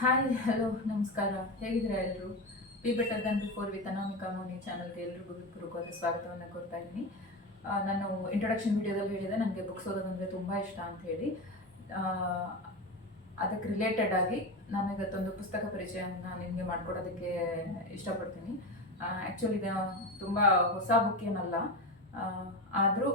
Hi, hello, ನಮಸ್ಕಾರ. ಹೇಗಿದ್ರೆ ಎಲ್ಲರೂ be better than before with Anamika Moni ಚಾನಲ್ಗೆ ಎಲ್ರಿಗೂ ಪೂರ್ವಕವಾದ ಸ್ವಾಗತವನ್ನು ಕೋರ್ತಾ ಇದ್ದೀನಿ. ನಾನು ಇಂಟ್ರೊಡಕ್ಷನ್ ವಿಡಿಯೋದಲ್ಲಿ ಹೇಳಿದೆ, ನನಗೆ ಬುಕ್ಸ್ ಓದೋದಂದರೆ ತುಂಬ ಇಷ್ಟ ಅಂತ ಹೇಳಿ. ಅದಕ್ಕೆ ರಿಲೇಟೆಡ್ ಆಗಿ ನಾನು ಇವತ್ತೊಂದು ಪುಸ್ತಕ ಪರಿಚಯವನ್ನು ನಿಮಗೆ ಮಾಡಿಕೊಡೋದಕ್ಕೆ ಇಷ್ಟಪಡ್ತೀನಿ. ಆ್ಯಕ್ಚುಲಿ ಇದು ತುಂಬ ಹೊಸ ಬುಕ್ ಏನಲ್ಲ. ಆದರೂ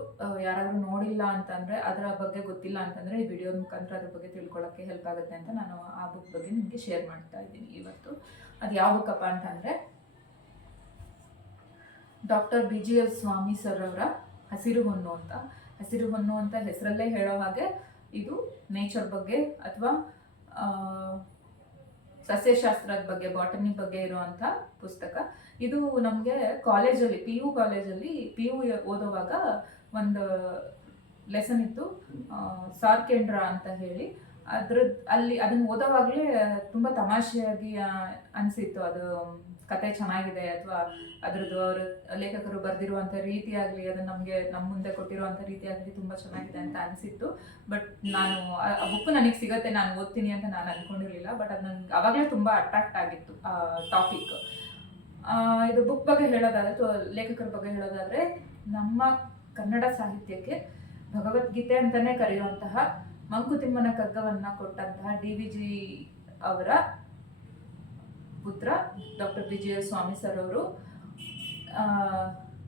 ಯಾರಾದರೂ ನೋಡಿಲ್ಲ ಅಂತಂದರೆ ಅದರ ಬಗ್ಗೆ ಗೊತ್ತಿಲ್ಲ ಅಂತಂದರೆ ಈ ವಿಡಿಯೋ ಮುಖಾಂತರ ಅದ್ರ ಬಗ್ಗೆ ತಿಳ್ಕೊಳ್ಳೋಕ್ಕೆ ಹೆಲ್ಪ್ ಆಗುತ್ತೆ ಅಂತ ನಾನು ಆ ಬುಕ್ ಬಗ್ಗೆ ನಿಮಗೆ ಶೇರ್ ಮಾಡ್ತಾ ಇದ್ದೀನಿ ಇವತ್ತು. ಅದು ಯಾವ ಬುಕ್ಕಪ್ಪ ಅಂತಂದರೆ doctor B G S Swamy sir ಅವರ ಹಸಿರು ಹೊನ್ನು ಅಂತ. ಹಸಿರು ಹೊನ್ನು ಅಂತ ಹೆಸರಲ್ಲೇ ಹೇಳೋ ಹಾಗೆ ಇದು ನೇಚರ್ ಬಗ್ಗೆ ಅಥವಾ ಸಸ್ಯಶಾಸ್ತ್ರದ ಬಗ್ಗೆ ಬಾಟನಿ ಬಗ್ಗೆ ಇರುವಂತ ಪುಸ್ತಕ. ಇದು ನಮಗೆ ಕಾಲೇಜಲ್ಲಿ ಪಿ ಯು ಕಾಲೇಜಲ್ಲಿ ಪಿ ಯು ಓದುವಾಗ ಒಂದು ಲೆಸನ್ ಇತ್ತು. ಸಾರ್ ಕೇಂದ್ರ ಅಂತ ಹೇಳಿ. ಅದ್ರದ್ದು ಅಲ್ಲಿ ಅದನ್ನ ಓದೋವಾಗಲೇ ತುಂಬ ತಮಾಷೆಯಾಗಿ ಅನಿಸಿತ್ತು. ಅದು ಕತೆ ಚೆನ್ನಾಗಿದೆ ಅಥವಾ ಅದರದ್ದು ಅವರು ಲೇಖಕರು ಬರೆದಿರುವಂಥ ರೀತಿ ಆಗಲಿ ಅದು ನಮಗೆ ನಮ್ಮ ಮುಂದೆ ಕೊಟ್ಟಿರುವಂಥ ರೀತಿ ಆಗಲಿ ತುಂಬ ಚೆನ್ನಾಗಿದೆ ಅಂತ ಅನಿಸಿತ್ತು. ಬಟ್ ನಾನು ಆ ಬುಕ್ ನನಗೆ ಸಿಗತ್ತೆ, ನಾನು ಓದ್ತೀನಿ ಅಂತ ನಾನು ಅಂದ್ಕೊಂಡಿರಲಿಲ್ಲ ಬಟ್ ಅದು ನನಗೆ ಅವಾಗಲೇ ತುಂಬ ಅಟ್ರಾಕ್ಟ್ ಆಗಿತ್ತು, ಆ ಟಾಪಿಕ್ ಇದು ಬುಕ್ ಬಗ್ಗೆ ಹೇಳೋದಾದ್ರೆ, ಅಥವಾ ಲೇಖಕರ ಬಗ್ಗೆ ಹೇಳೋದಾದರೆ, ನಮ್ಮ ಕನ್ನಡ ಸಾಹಿತ್ಯಕ್ಕೆ ಭಗವದ್ಗೀತೆ ಅಂತಲೇ ಕರೆಯುವಂತಹ ಮಂಕುತಿಮ್ಮನ ಕಗ್ಗವನ್ನ ಕೊಟ್ಟಂತಹ ಡಿ ವಿ ಜಿ ಅವರ ಪುತ್ರ ಡಾಕ್ಟರ್ ವಿಜಯ ಸ್ವಾಮಿ ಸರ್ ಅವರು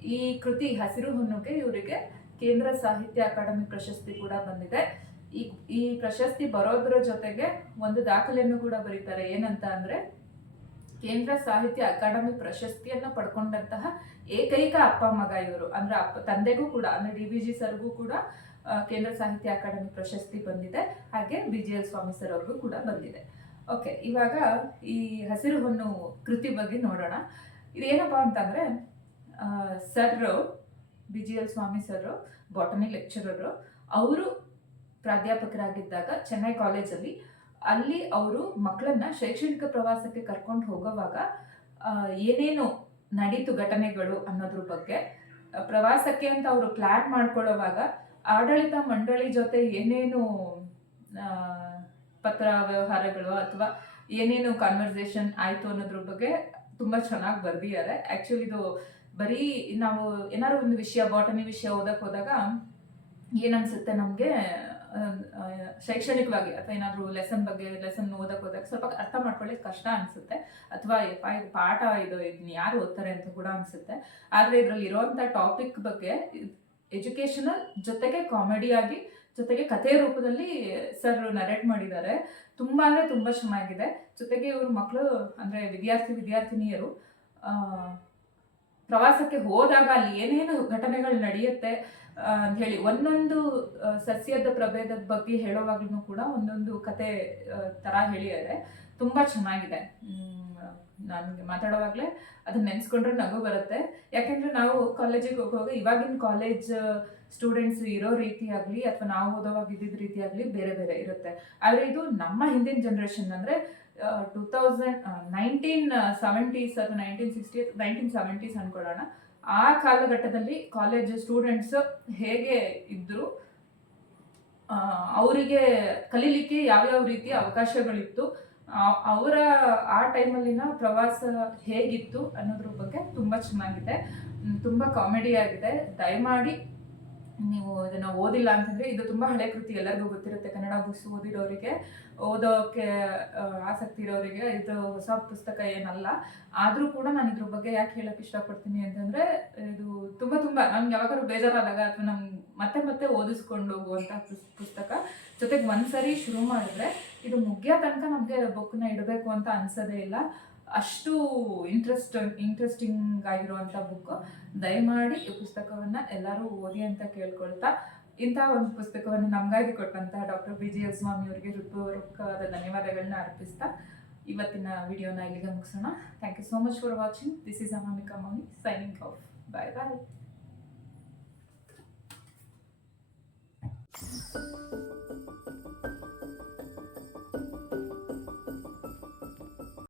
ಈ ಕೃತಿ ಹಸಿರು ಹೊನ್ನುಗೆ ಇವರಿಗೆ ಕೇಂದ್ರ ಸಾಹಿತ್ಯ ಅಕಾಡೆಮಿ ಪ್ರಶಸ್ತಿ ಕೂಡ ಬಂದಿದೆ. ಈ ಈ ಪ್ರಶಸ್ತಿ ಬರೋದ್ರ ಜೊತೆಗೆ ಒಂದು ದಾಖಲೆಯನ್ನು ಕೂಡ ಬರೀತಾರೆ. ಏನಂತ ಅಂದ್ರೆ, ಕೇಂದ್ರ ಸಾಹಿತ್ಯ ಅಕಾಡೆಮಿ ಪ್ರಶಸ್ತಿಯನ್ನ ಪಡ್ಕೊಂಡಂತಹ ಏಕೈಕ ಅಪ್ಪ ಮಗ ಇವರು. ಅಂದ್ರೆ ಅಪ್ಪ, ತಂದೆಗೂ ಕೂಡ, ಅಂದ್ರೆ ಡಿ ವಿ ಜಿ ಸರ್ಗೂ ಕೂಡ ಕೇಂದ್ರ ಸಾಹಿತ್ಯ ಅಕಾಡೆಮಿ ಪ್ರಶಸ್ತಿ ಬಂದಿದೆ. ಹಾಗೆ B G L Swamy sir ಅವ್ರಿಗೂ ಕೂಡ ಬಂದಿದೆ. ಓಕೆ ಇವಾಗ ಈ ಹಸಿರು ಹೊನ್ನು ಕೃತಿ ಬಗ್ಗೆ ನೋಡೋಣ. ಇದೇನಪ್ಪ ಅಂತಂದ್ರೆ sir B G L Swamy sir botany lecturer ಅವರು ಪ್ರಾಧ್ಯಾಪಕರಾಗಿದ್ದಾಗ ಚೆನ್ನೈ ಕಾಲೇಜಲ್ಲಿ ಅಲ್ಲಿ ಅವರು ಮಕ್ಕಳನ್ನ ಶೈಕ್ಷಣಿಕ ಪ್ರವಾಸಕ್ಕೆ ಕರ್ಕೊಂಡು ಹೋಗೋವಾಗ ಏನೇನು ನಡೀತು ಘಟನೆಗಳು ಅನ್ನೋದ್ರ ಬಗ್ಗೆ, ಪ್ರವಾಸಕ್ಕೆ ಅಂತ ಅವರು ಪ್ಲಾನ್ ಮಾಡ್ಕೊಳ್ಳೋವಾಗ ಆಡಳಿತ ಮಂಡಳಿ ಜೊತೆ ಏನೇನು ಪತ್ರ ವ್ಯವಹಾರಗಳು ಅಥವಾ ಏನೇನು ಕಾನ್ವರ್ಸೇಷನ್ ಆಯಿತು ಅನ್ನೋದ್ರ ಬಗ್ಗೆ ತುಂಬಾ ಚೆನ್ನಾಗಿ ಬರ್ದಿದ್ದಾರೆ. ಆ್ಯಕ್ಚುಲಿ ಇದು ಬರೀ ನಾವು ಏನಾದ್ರು ಒಂದು ವಿಷಯ ಬಾಟನಿ ವಿಷಯ ಓದಕ್ ಹೋದಾಗ ಏನನ್ಸುತ್ತೆ ನಮಗೆ ಶೈಕ್ಷಣಿಕವಾಗಿ ಅಥವಾ ಏನಾದರೂ ಲೆಸನ್ ಬಗ್ಗೆ ಲೆಸನ್ ಓದಕ್ ಹೋದಾಗ ಸ್ವಲ್ಪ ಅರ್ಥ ಮಾಡ್ಕೊಳ್ಳಿಕ್ಕೆ ಕಷ್ಟ ಅನ್ಸುತ್ತೆ. ಅಥವಾ ಯಪ್ಪ, ಇದು ಪಾಠ, ಇದು ಇದನ್ನ ಯಾರು ಓದ್ತಾರೆ ಅಂತ ಕೂಡ ಅನ್ಸುತ್ತೆ. ಆದ್ರೆ ಇದರಲ್ಲಿ ಇರುವಂತ ಟಾಪಿಕ್ ಬಗ್ಗೆ ಎಜುಕೇಷನಲ್ ಜೊತೆಗೆ ಕಾಮಿಡಿಯಾಗಿ ಜೊತೆಗೆ ಕಥೆ ರೂಪದಲ್ಲಿ ಸರ್ ನರೇಟ್ ಮಾಡಿದ್ದಾರೆ. ತುಂಬ ಅಂದ್ರೆ ತುಂಬಾ ಚೆನ್ನಾಗಿದೆ. ಜೊತೆಗೆ ಇವ್ರ ಮಕ್ಕಳು ಅಂದ್ರೆ ವಿದ್ಯಾರ್ಥಿ ವಿದ್ಯಾರ್ಥಿನಿಯರು ಪ್ರವಾಸಕ್ಕೆ ಹೋದಾಗ ಅಲ್ಲಿ ಏನೇನು ಘಟನೆಗಳು ನಡೆಯುತ್ತೆ ಅಂತ ಹೇಳಿ ಒಂದೊಂದು ಸಸ್ಯದ ಪ್ರಭೇದದ ಬಗ್ಗೆ ಹೇಳೋವಾಗ್ಲೂ ಕೂಡ ಒಂದೊಂದು ಕತೆ ತರ ಹೇಳಿದ್ದಾರೆ. ತುಂಬಾ ಚೆನ್ನಾಗಿದೆ. ನನಗೆ ಮಾತಾಡೋವಾಗಲೇ ಅದನ್ನ ನೆನ್ಸ್ಕೊಂಡ್ರೆ ನಗು ಬರುತ್ತೆ. ಯಾಕೆಂದ್ರೆ ನಾವು ಕಾಲೇಜಿಗೆ ಹೋಗುವಾಗ ಇವಾಗಿನ ಕಾಲೇಜ್ ಸ್ಟೂಡೆಂಟ್ಸ್ ಇರೋ ರೀತಿ ಆಗಲಿ ಅಥವಾ ನಾವು ಓದೋವಾಗ ಇದ್ದಿದ್ದ ರೀತಿ ಆಗಲಿ ಬೇರೆ ಬೇರೆ ಇರುತ್ತೆ. ಆದರೆ ಇದು ನಮ್ಮ ಹಿಂದಿನ ಜನ್ರೇಷನ್ ಅಂದರೆ ಟೂ ತೌಸಂಡ್ ನೈನ್ಟೀನ್ ಸೆವೆಂಟೀಸ್ ಅಥವಾ ನೈನ್ಟೀನ್ ಸಿಕ್ಸ್ಟಿ ನೈನ್ಟೀನ್ ಸೆವೆಂಟೀಸ್ ಅಂದ್ಕೊಳ್ಳೋಣ ಆ ಕಾಲಘಟ್ಟದಲ್ಲಿ ಕಾಲೇಜ್ ಸ್ಟೂಡೆಂಟ್ಸ್ ಹೇಗೆ ಇದ್ದರು ಅವರಿಗೆ ಕಲೀಲಿಕ್ಕೆ ಯಾವ್ಯಾವ ರೀತಿಯ ಅವಕಾಶಗಳಿತ್ತು ಅವರ ಆ ಟೈಮಲ್ಲಿನ ಪ್ರವಾಸ ಹೇಗಿತ್ತು ಅನ್ನೋದ್ರ ಬಗ್ಗೆ ತುಂಬ ಚೆನ್ನಾಗಿದೆ. ತುಂಬ ಕಾಮಿಡಿ ಆಗಿದೆ. ದಯಮಾಡಿ ನೀವು ಇದನ್ನ ಓದಿಲ್ಲ ಅಂತಂದ್ರೆ ಇದು ತುಂಬಾ ಹಳೆ ಕೃತಿ, ಎಲ್ಲರಿಗೂ ಗೊತ್ತಿರುತ್ತೆ. ಕನ್ನಡ ಬುಕ್ಸ್ ಓದಿರೋರಿಗೆ, ಓದೋಕೆ ಆಸಕ್ತಿ ಇರೋರಿಗೆ ಇದು ಹೊಸ ಪುಸ್ತಕ ಏನಲ್ಲ. ಆದರೂ ಕೂಡ ನಾನು ಇದ್ರ ಬಗ್ಗೆ ಯಾಕೆ ಹೇಳಕ್ ಇಷ್ಟಪಡ್ತೀನಿ ಅಂತಂದ್ರೆ, ಇದು ತುಂಬಾ ತುಂಬಾ ನಮ್ಗೆ ಯಾವಾಗಲೂ ಬೇಜಾರಾದಾಗ ಅಥವಾ ನಮ್ಗೆ ಮತ್ತೆ ಮತ್ತೆ ಓದಿಸ್ಕೊಂಡು ಹೋಗುವಂಥ ಪುಸ್- ಪುಸ್ತಕ. ಜೊತೆಗೆ ಒಂದ್ಸರಿ ಶುರು ಮಾಡಿದ್ರೆ ಇದು ಮುಗಿಯೋ ತನಕ ನಮಗೆ ಬುಕ್ನ ಇಡಬೇಕು ಅಂತ ಅನ್ಸೋದೇ ಇಲ್ಲ. ಅಷ್ಟು ಇಂಟ್ರೆಸ್ಟ್ ಇಂಟ್ರೆಸ್ಟಿಂಗ್ ಆಗಿರುವಂಥ ಬುಕ್ ದಯಮಾಡಿ ಈ ಪುಸ್ತಕವನ್ನ ಎಲ್ಲರೂ ಓದಿ ಅಂತ ಕೇಳ್ಕೊಳ್ತಾ, ಇಂತಹ ಒಂದು ಪುಸ್ತಕವನ್ನು ನಮಗಾಗಿ ಕೊಟ್ಟಂತಹ doctor B G S Swamy ಅವರಿಗೆ ಹೃತ್ಪೂರ್ವಕವಾದ ಧನ್ಯವಾದಗಳನ್ನ ಅರ್ಪಿಸ್ತಾ, ಇವತ್ತಿನ ವಿಡಿಯೋನ ಇಲ್ಲಿಗೆ ಮುಗಿಸೋಣ. Thank you so much for watching this is Anamika Mouni signing off bye bye